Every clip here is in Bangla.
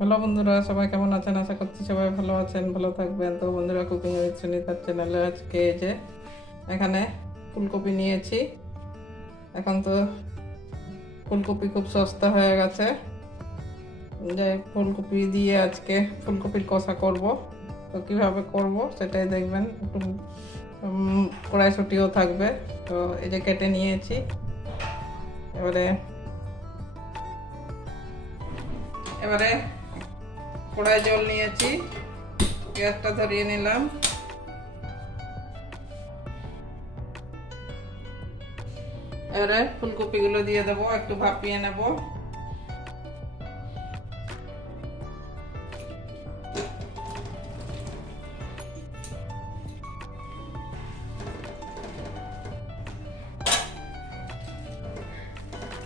হ্যালো বন্ধুরা, সবাই কেমন আছেন? আশা করছি সবাই ভালো আছেন, ভালো থাকবেন। তো বন্ধুরা কুকিং উইথ সুনিতার চ্যানেলে আজকে যে এখানে ফুলকপি নিয়েছি। এখন তো ফুলকপি খুব সস্তা হয়ে গেছে। যে ফুলকপি দিয়ে আজকে ফুলকপির কষা করব। তো কীভাবে করব সেটাই দেখবেন। একটু কড়াইশুটিও থাকবে। তো এই যে কেটে নিয়েছি। এবারে এবারে কড়াই জল নিয়েছি, গ্যাসটা ধরিয়ে নিলাম। এবারে ফুলকপিগুলো দিয়ে দেবো, একটু ভাপিয়ে নেব।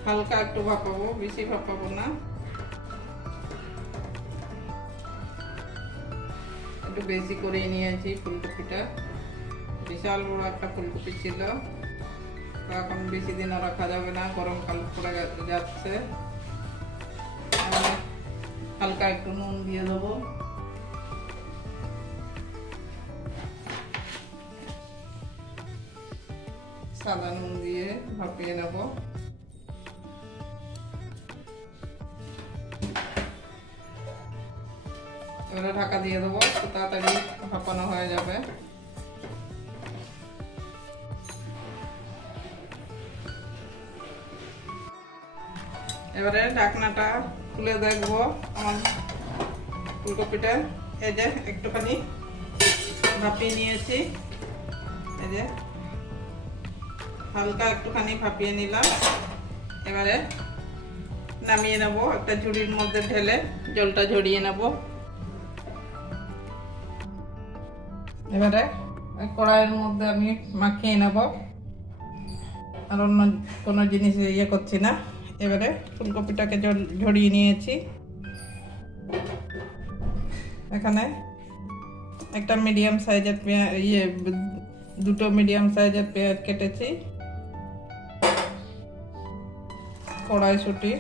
হালকা একটু ভাপাবো, বেশি ভাপাবো না। একটু বেশি করেই নিয়েছি ফুলকপিটা। বিশাল বড় একটা ফুলকপি ছিল। এখন বেশি দিন আর রাখা যাবে না গরমকাল গে- যাচ্ছে। হালকা একটু নুন দিয়ে দেবো। সাদা নুন দিয়ে ভাপিয়ে নেব। এবারে ঢাকা দিয়ে দেবো তাড়াতাড়ি ভাপানো হয়ে যাবে। এবারে ঢাকনাটা খুলে দেখব আমার ফুলকপিটা। এই যে একটুখানি ভাপিয়ে নিয়েছি। এই যে হালকা একটুখানি ভাপিয়ে নিলাম। এবারে নামিয়ে নেব, একটা ঝুড়ির মধ্যে ঢেলে জলটা ঝরিয়ে নেব। এবারে কড়াইয়ের মধ্যে আমি মাখিয়ে নেব। আর অন্য কোনো জিনিস ইয়ে করছি না। এবারে ফুলকপিটাকে ঝরিয়ে নিয়েছি। এখানে একটা মিডিয়াম সাইজের পেঁয়াজ ইয়ে দুটো মিডিয়াম সাইজের পেঁয়াজ কেটেছি। কড়াইশুটি।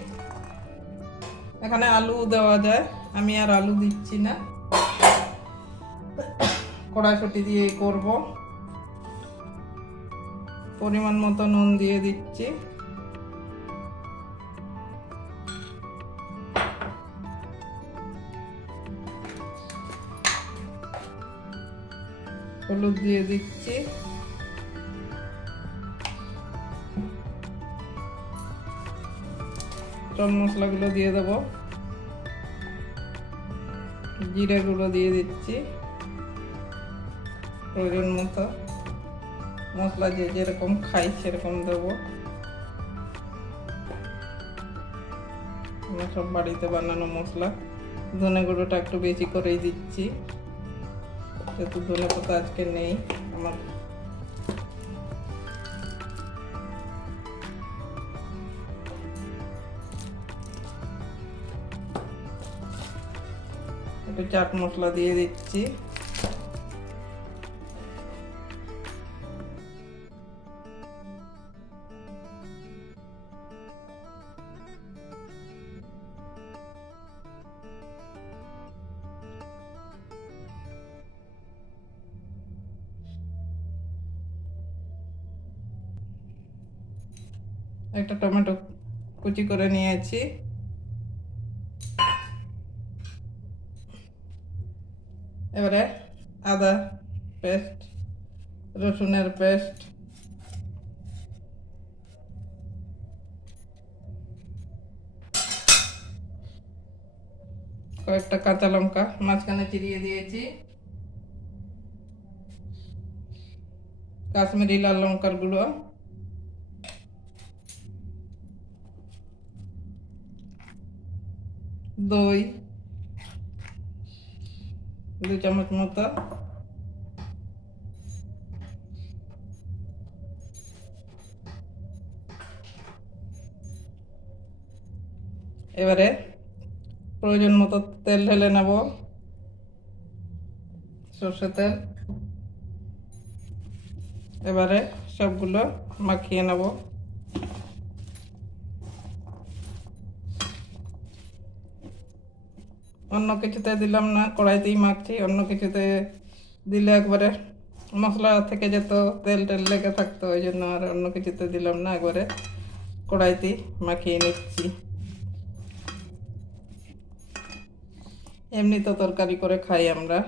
এখানে আলু দেওয়া যায়। আমি আর আলু দিচ্ছি না। কড়াইশুটি দিয়ে করব। পরিমাণ মতো নুন দিয়ে দিচ্ছি। হলুদ দিয়ে দিচ্ছি। সব মশলাগুলো দিয়ে দেবো। জিরে গুঁড়ো দিয়ে দিচ্ছি। প্রয়োজন মতো মশলা যে যেরকম খাই সেরকম দেবো। সব বাড়িতে বানানো মশলা। ধনে গুঁড়োটা একটু বেশি করেই দিচ্ছি। যেহেতু ধনে পাতা আজকে নেই আমার। একটু চাট মশলা দিয়ে দিচ্ছি। কুচি করে নিয়েছি। এবারে আদা পেস্ট, রসুনের পেস্ট। কয়েকটা কাঁচা লঙ্কা মাঝখানে চিরিয়ে দিয়েছি। কাশ্মীরি লাল লঙ্কার গুঁড়ো। দই। দু চামচ মতো। এবারে প্রয়োজন মতো তেল ঢেলে নেব। সর্ষে তেল। এবারে সবগুলো মাখিয়ে নেব। অন্য কিছুতে দিলাম না, কড়াইতেই মাখছি অন্য কিছুতে দিলে একবারে মশলা থেকে যেত, তেল টেল লেগে থাকতো, ওই জন্য আর অন্য কিছুতে দিলাম না, একবারে কড়াইতেই মাখিয়ে নিচ্ছি। এমনি তো তরকারি করে খাই আমরা।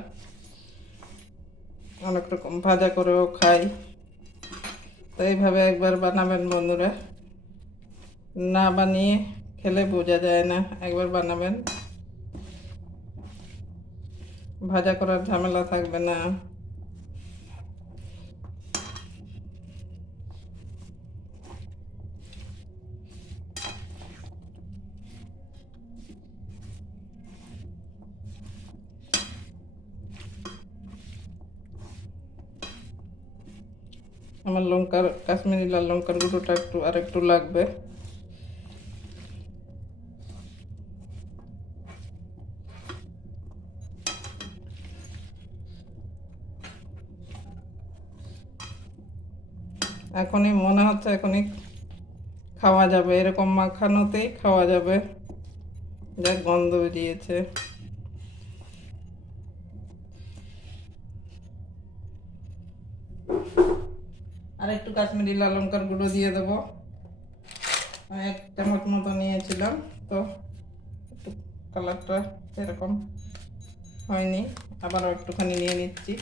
অনেক রকম ভাজা করেও খাই। তো এইভাবে একবার বানাবেন বন্ধুরা। না বানিয়ে খেলে বোঝা যায় না, একবার বানাবেন। ভাজা করার ঝামেলা থাকবে না। আমার লঙ্কার, কাশ্মীরি লাল লঙ্কার গুঁড়োটা একটু আর একটু লাগবে। এখনই মনে হচ্ছে এখনই খাওয়া যাবে। এরকম মাখানোতেই খাওয়া যাবে। যা গন্ধ বেরিয়েছে। আর একটু কাশ্মীরি লাল লঙ্কার গুঁড়ো দিয়ে দেবো। এক চামচ মতো নিয়েছিলাম, তো একটু কালারটা এরকম হয়নি। আবারও একটুখানি নিয়ে নিচ্ছি।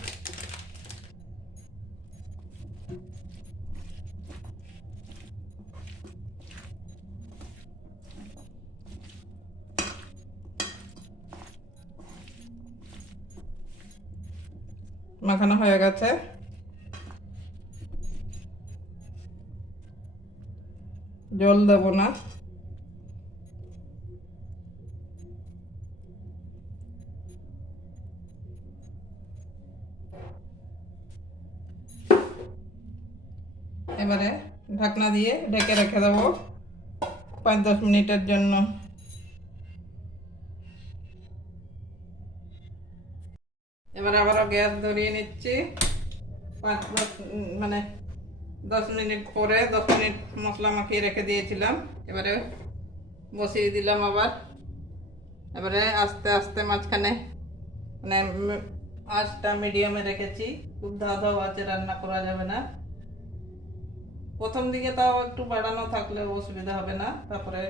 মাখানো হয়ে গেছে। জল দেব না। এবারে ঢাকনা দিয়ে ঢেকে রেখে দেবো। পাঁচ দশ মিনিটের জন্য। এবার আবারও গ্যাস ধরিয়ে নিচ্ছি। পাঁচ দশ মানে দশ মিনিট পরে দশ মিনিট মশলা মাখিয়ে রেখে দিয়েছিলাম। এবারে বসিয়ে দিলাম আবার। এবারে আস্তে আস্তে মাঝখানে মানে আঁচটা মিডিয়ামে রেখেছি। খুব ধা ধাও আছে, রান্না করা যাবে না। প্রথম দিকে তাও একটু বাড়ানো থাকলে অসুবিধা হবে না। তারপরে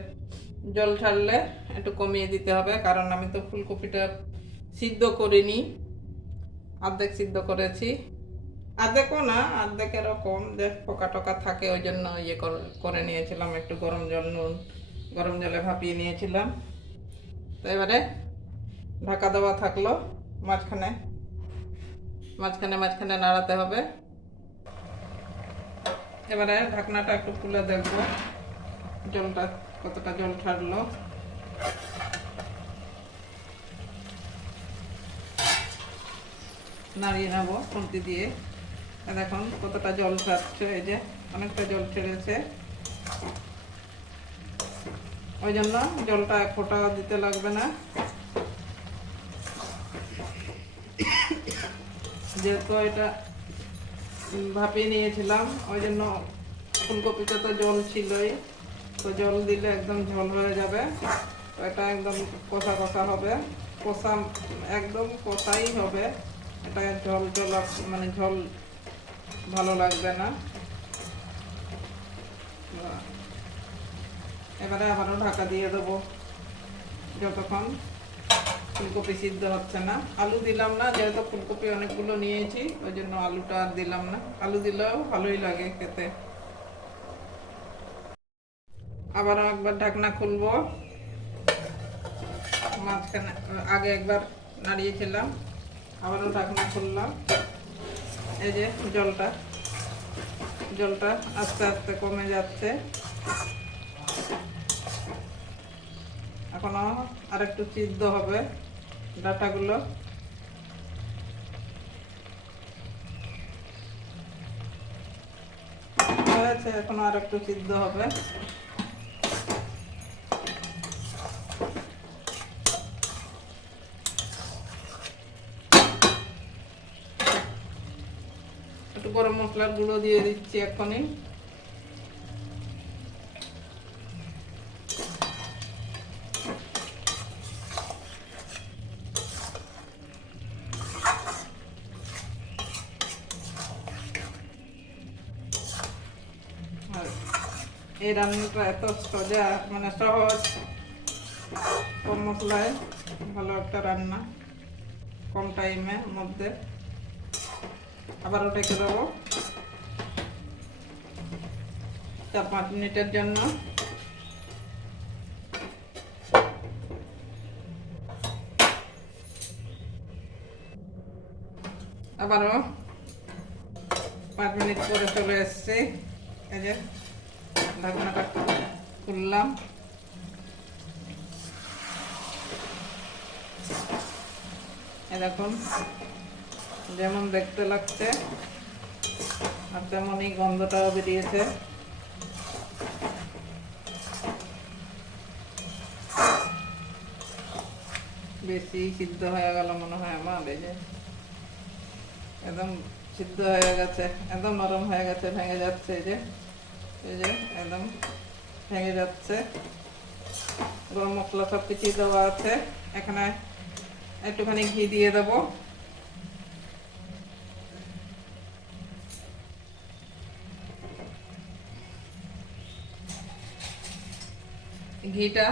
জল ছাড়লে একটু কমিয়ে দিতে হবে। কারণ আমি তো ফুলকপিটা সিদ্ধ করিনি। অর্ধেক সিদ্ধ করেছি। অর্ধেকও না অর্ধেক এরকম যে পোকা টোকা থাকে, ওই জন্য ইয়ে করে নিয়েছিলাম, একটু গরম জল নুন, গরম জলে ভাপিয়ে নিয়েছিলাম। তো এবারে ঢাকা দেওয়া থাকল, মাঝখানে। মাঝখানে মাঝখানে নাড়াতে হবে। এবারে ঢাকনাটা একটু খুলে দেখব, জলটা কতটা জল ছাড়লো। নাড়িয়ে নেব, খুন্তি দিয়ে। এখন কতটা জল ছাড়ছে এই যে অনেকটা জল ছেড়েছে। ওই জন্য জলটা এক ফোঁটা দিতে লাগবে না। যেহেতু এটা ভাপিয়ে নিয়েছিলাম, ওই জন্য ফুলকপিতে তো জল ছিলই। তো জল দিলে একদম ঝোল হয়ে যাবে। তো এটা একদম কষা কষা হবে। কষা একদম কষাই হবে। এটা ঝোল ঝোল মানে ঝোল ভালো লাগবে না। এবারে আবারও ঢাকা দিয়ে দেবো। যতক্ষণ ফুলকপি সিদ্ধ হচ্ছে না। আলু দিলাম না, যেহেতু ফুলকপি অনেকগুলো নিয়েছি, ওই জন্য আলুটা আর দিলাম না। আলু দিলেও ভালোই লাগে খেতে। আবারও একবার ঢাকনা খুলবো। মাঝখানে, আগে একবার নাড়িয়েছিলাম আবারও ঢাকনা খুললাম। এই যে জলটা জলটা আস্তে আস্তে কমে যাচ্ছে। এখনও আর একটু সিদ্ধ হবে ডাটাগুলো। হয়েছে, এখনও আর একটু সিদ্ধ হবে। একটু গরম মশলার গুঁড়ো দিয়ে দিচ্ছি এখনই। এই রান্নাটা এত সজা মানে সহজ কম মশলায়, ভালো একটা রান্না, কম টাইমে মধ্যে। আবার ওটাকে দেবো। চার পাঁচ মিনিটের জন্য। আবারও পাঁচ মিনিট পরে চলে এসছে। এই যে ঢাকনাটা খুললাম। দেখুন। যেমন দেখতে লাগছে, আর তেমনই গন্ধটাও বেরিয়েছে। বেশি সিদ্ধ হয়ে গেল মনে হয় আমার, এই যে। একদম সিদ্ধ হয়ে গেছে, একদম নরম হয়ে গেছে, ভেঙে যাচ্ছে, এই যে। এই যে, একদম ভেঙে যাচ্ছে। গরম মশলা সব কিছুই দেওয়া আছে। এখানে একটুখানি ঘি দিয়ে দেবো। ঘিটা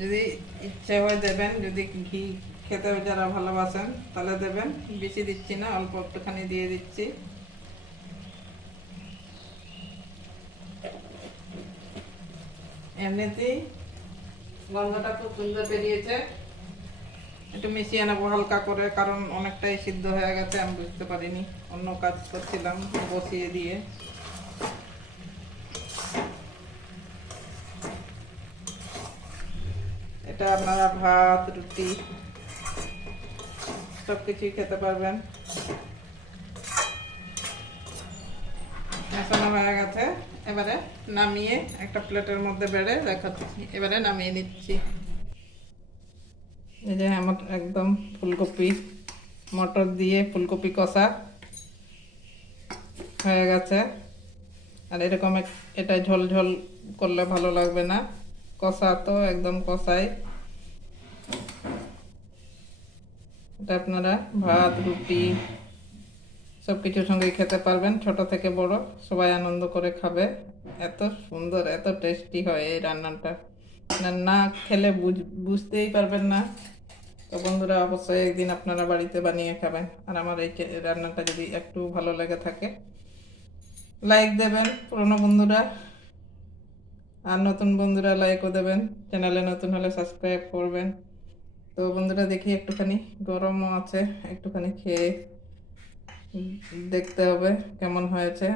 যদি ইচ্ছে হয় দেবেন, যদি ঘি খেতে যারা ভালোবাসেন, তাহলে দেবেন। বেশি দিচ্ছি না, অল্প একটুখানি দিয়ে দিচ্ছি। এমনিতেই গন্ধটা খুব সুন্দর বেরিয়েছে। একটু মিশিয়ে নেব হালকা করে, কারণ অনেকটাই সিদ্ধ হয়ে গেছে, আমি বুঝতে পারিনি। অন্য কাজ করছিলাম, বসিয়ে দিয়ে। এটা আপনারা ভাত, রুটি সব কিছুই খেতে পারবেন। মেশানো হয়ে গেছে। এবারে নামিয়ে একটা প্লেটের মধ্যে বেড়ে দেখাচ্ছি। এবারে নামিয়ে নিচ্ছি। এই যে আমার একদম ফুলকপি, মটর দিয়ে ফুলকপি কষা হয়ে গেছে। আর এরকম এটা ঝোল ঝোল করলে ভালো লাগবে না। কষা তো একদম কষাই। এটা আপনারা ভাত, রুটি সব কিছুর সঙ্গে খেতে পারবেন। ছোট থেকে বড়, সবাই আনন্দ করে খাবে। এত সুন্দর, এত টেস্টি হয় এই রান্নাটা। না খেলে বুঝ- বুঝতেই পারবেন না। তো বন্ধুরা, অবশ্যই একদিন আপনারা বাড়িতে বানিয়ে খাবেন। আর আমার এই রান্নাটা যদি একটু ভালো লেগে থাকে, লাইক দেবেন। পুরনো বন্ধুরা আর নতুন বন্ধুরা লাইকও দেবেন চ্যানেলে নতুন হলে সাবস্ক্রাইব করবেন। তো বন্ধুরা দেখি একটুখানি, গরমও আছে, একটুখানি খেয়ে দেখতে হবে কেমন হয়েছে।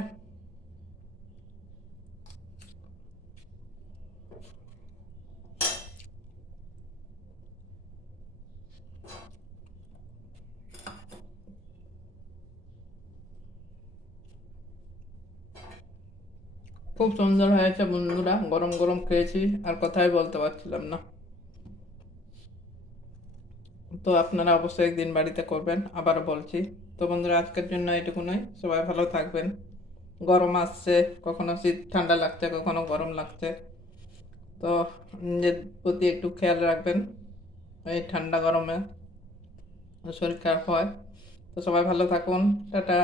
খুব সুন্দর হয়েছে বন্ধুরা, গরম গরম খেয়েছি, আর কথাই বলতে পারছিলাম না। তো আপনারা অবশ্যই একদিন বাড়িতে করবেন আবারও বলছি। তো বন্ধুরা, আজকের জন্য এটুকুনই সবাই ভালো থাকবেন। গরম আসছে, কখনো শীত, ঠান্ডা লাগছে, কখনো গরম লাগছে। তো নিজের প্রতি একটু খেয়াল রাখবেন, এই ঠান্ডা গরমে। শরীর খারাপ হয়। তো সবাই ভালো থাকুন। টাটা।